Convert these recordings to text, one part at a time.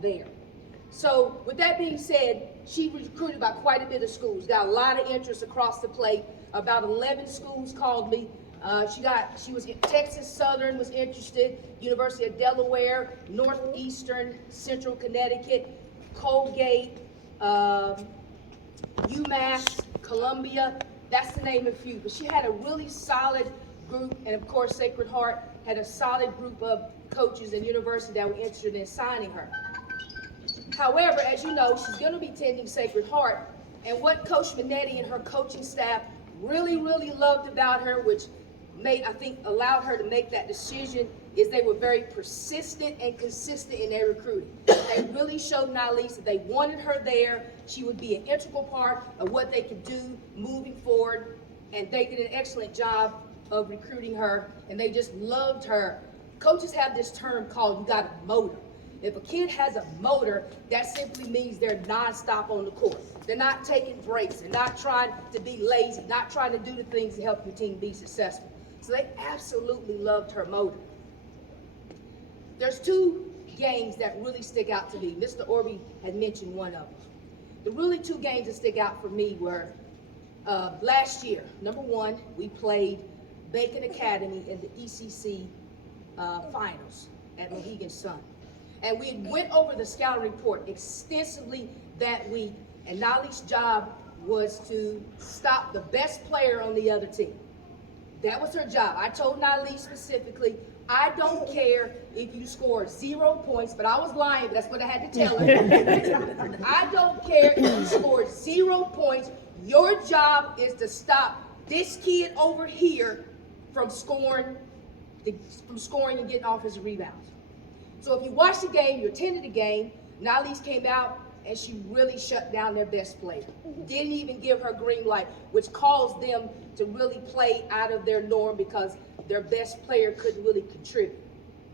there. So with that being said, she recruited by quite a bit of schools, got a lot of interest across the plate. About 11 schools called me. She was in Texas Southern was interested, University of Delaware, Northeastern, Central Connecticut, Colgate, UMass, Columbia. That's to name a few. But she had a really solid group, and of course Sacred Heart had a solid group of coaches and university that were interested in signing her. However, as you know, she's going to be attending Sacred Heart, and what Coach Minetti and her coaching staff really loved about her, which I think allowed her to make that decision, is they were very persistent and consistent in their recruiting. They really showed Nalise that they wanted her there. She would be an integral part of what they could do moving forward, and they did an excellent job of recruiting her, and they just loved her. Coaches have this term called, you got a motor. If a kid has a motor, that simply means they're nonstop on the court. They're not taking breaks. They're not trying to be lazy, not trying to do the things to help your team be successful. So they absolutely loved her motor. There's two games that really stick out to me. Mr. Orby had mentioned one of them. The really two games that stick out for me were last year. Number one, we played Bacon Academy in the ECC finals at Mohegan Sun. And we went over the scouting report extensively that week, and Nali's job was to stop the best player on the other team. That was her job. I told Nali specifically, I don't care if you score 0 points, but I was lying, but that's what I had to tell her. I don't care if you score 0 points. Your job is to stop this kid over here from scoring and getting off his rebounds. So if you watched the game, you attended the game, Nalise came out and she really shut down their best player. Didn't even give her green light, which caused them to really play out of their norm because their best player couldn't really contribute.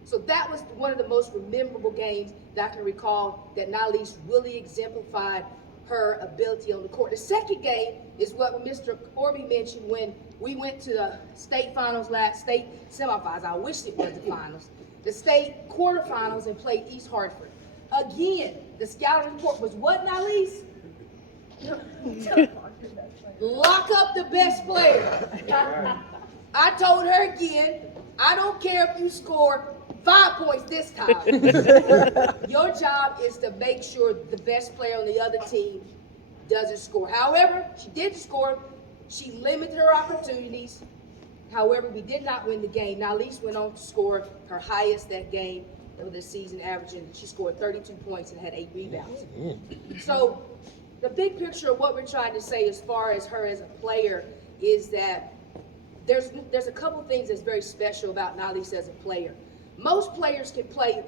So that was one of the most memorable games that I can recall that Nalise really exemplified her ability on the court. The second game is what Mr. Orby mentioned when we went to the state finals, state semifinals. I wish it was the finals. The state quarterfinals and played East Hartford. Again, the scouting report was what, Nalise? Lock up the best player. I told her again, I don't care if you score 5 points this time. Your job is to make sure the best player on the other team doesn't score. However, she did score. She limited her opportunities. However, we did not win the game. Nalise went on to score her highest that game of the season, averaging, she scored 32 points and had 8 rebounds. So the big picture of what we're trying to say as far as her as a player is that there's a couple things that's very special about Nalise as a player. Most players can play,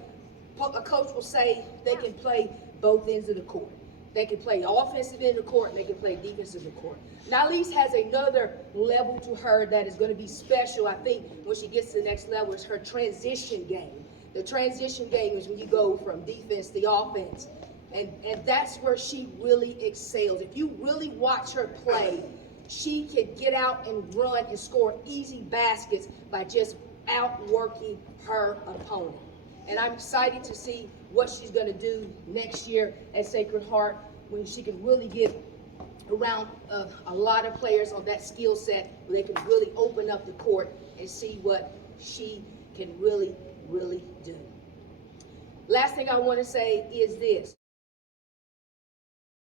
a coach will say they can play both ends of the court. They can play offensive end of the court and they can play defensive end of the court. Nalise has another level to her that is going to be special. I think when she gets to the next level is her transition game. The transition game is when you go from defense to offense. And that's where she really excels. If you really watch her play, she can get out and run and score easy baskets by just outworking her opponent. And I'm excited to see what she's going to do next year at Sacred Heart when she can really get around a lot of players on that skill set where they can really open up the court and see what she can really do. Last thing I want to say is this.